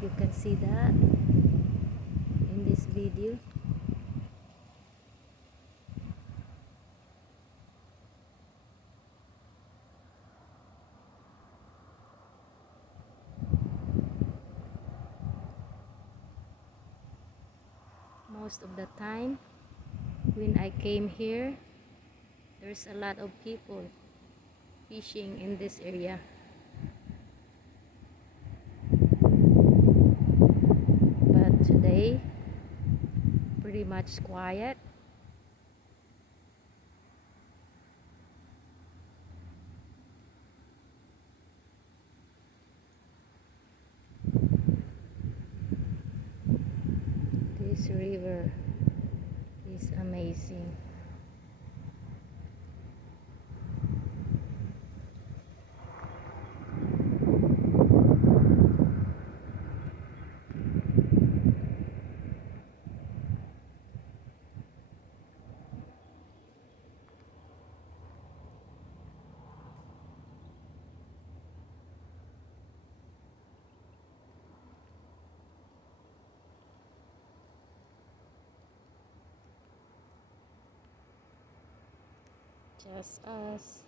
You can see that in this video. Most of the time when I came here, there's a lot of people fishing in this area. But today, pretty much quiet. This river is amazing. Just us.